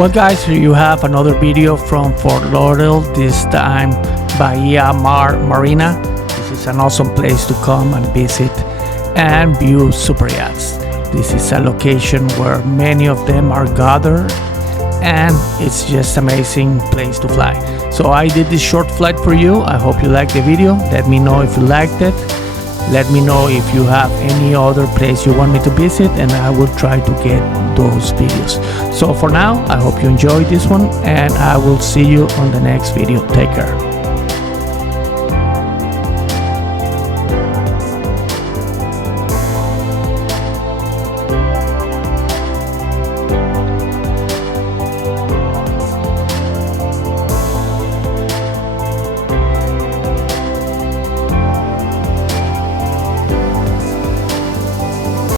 Well guys, here you have another video from Fort Lauderdale, this time Bahia Marina. This is an awesome place to come and visit and view super yachts. This is a location where many of them are gathered and it's just amazing place to fly. So I did this short flight for you. I hope you liked the video. Let me know if you liked it. Let me know if you have any other place you want me to visit and I will try to get those videos. So for now, I hope you enjoyed this one and I will see you on the next video. Take care.